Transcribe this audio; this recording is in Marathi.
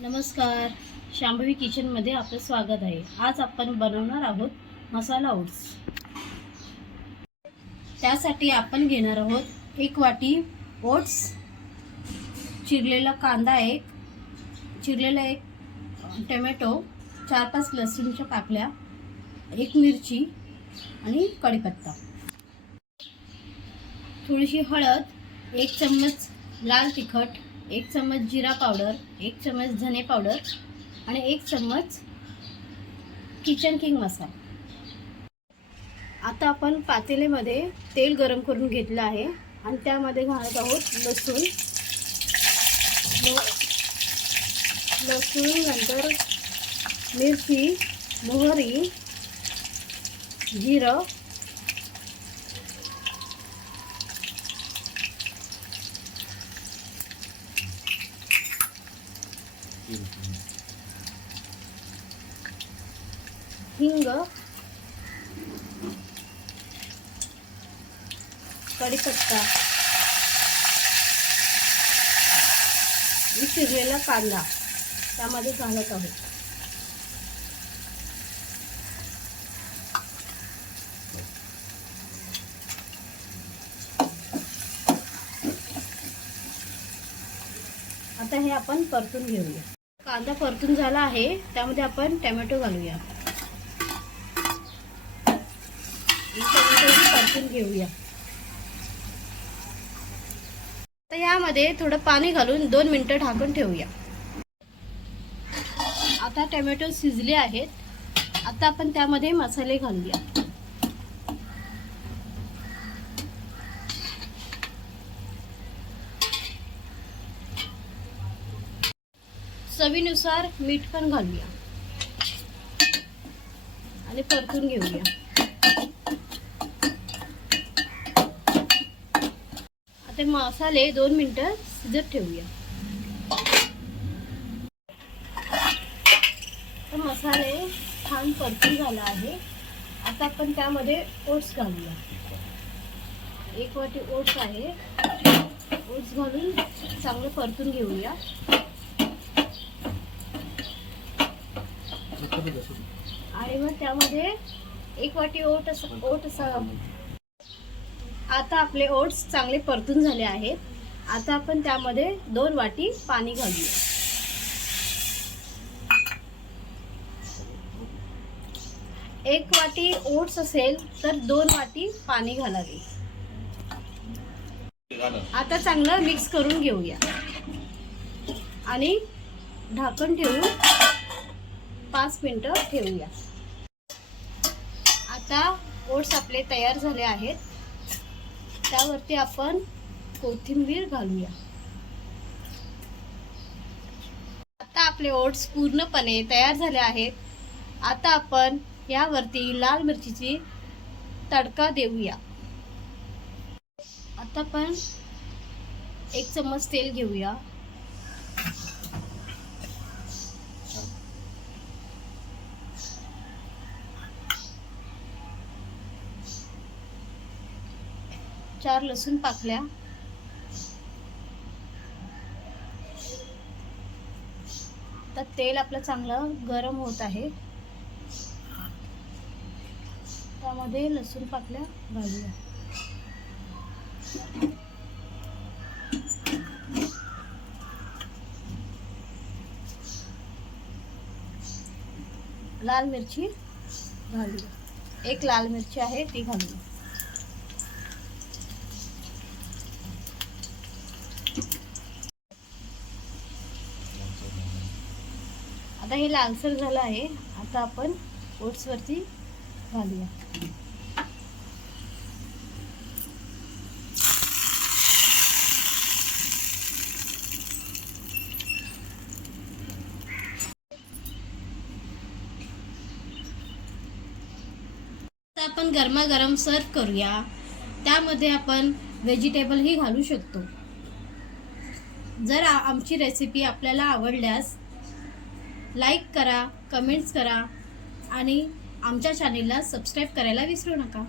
नमस्कार, शांभवी किचनमध्ये आपलं स्वागत आहे। आज आपण बनवणार आहोत मसाला ओट्स। त्यासाठी आपण घेणार आहोत 1 वाटी ओट्स, चिरलेला कांदा चिरलेला एक टोमॅटो, 4-5 लसूणच्या पाकळ्या, 1 मिरची आणि कढीपत्ता, थोडीशी हळद, 1 चम्मच लाल तिखट, 1 चम्मच जीरा पावडर, 1 चम्मच धने पावडर आणि 1 चम्मच किचन किंग मसाला। आता आपण पातेल्यामध्ये तेल गरम करून घेतलं आहे आणि त्यामध्ये घालत आहोत लसूण, नंतर मिरची, मोहरी, जिरं, हिंग, कढीपत्ता, चिरलेला कांदा त्यामध्ये घालत आहोत। आता हे आपण परतून घेऊया। कांदा परतून झाला आहे, त्यामध्ये आपण टोमॅटो घालूया। टोमॅटो परतून घेऊया। आता यामध्ये थोडं पाणी घालून 2 मिनिटं ढाकून ठेवूया। आता टोमॅटो शिजले आहेत। आता आपण त्यामध्ये मसाले घालूया। चवीनुसार मीठ पण घालूया आणि परतून घेऊया। आता मसाले 2 मिनिटं शिजत ठेवूया। तर मसाले छान परतून झाला आहे। आता आपण त्यामध्ये ओट्स घालूया। 1 वाटी ओट्स आहे। ओट्स घालून चांगलं परतून घेऊया। आणि मग त्यामध्ये 1 वाटी ओट्स आता आपले ओट्स चांगले परतून झाले आहेत। आता आपण त्यामध्ये 2 वाटी पाणी घालूया। 1 वाटी ओट्स असेल तर 2 वाटी पाणी घालावे। आता चांगलं मिक्स करून घेऊया आणि ढाकण ठेवून 5 मिनिटं ठेवूया। आता ओट्स आपले तयार झाले आहेत। त्यावरती आपण कोथिंबीर घालूया। आता आपले ओट्स पूर्णपणे तयार झाले आहेत। आता आपण यावरती लाल मिरचीची तडका देऊया। आता आपण 1 चम्मच तेल घेऊया। चार लसूण पाकळ्या, तर तेल आपलं चांगलं गरम होत आहे। त्यामध्ये लसूण पाकळ्या घालूया। लाल मिरची घालूया। 1 लाल मिरची आहे ती घालूया। आता हे लालसर झालं आहे। आता आपण ओट्स वरती घालूया। आता आपण गरमागरम सर्व करूया। त्यामध्ये आपण व्हेजिटेबल ही घालू शकतो। जर आमची रेसिपी आपल्याला आवडल्यास लाईक करा, कमेंट्स करा आणि आमच्या चॅनेलला सबस्क्राईब करायला विसरू नका।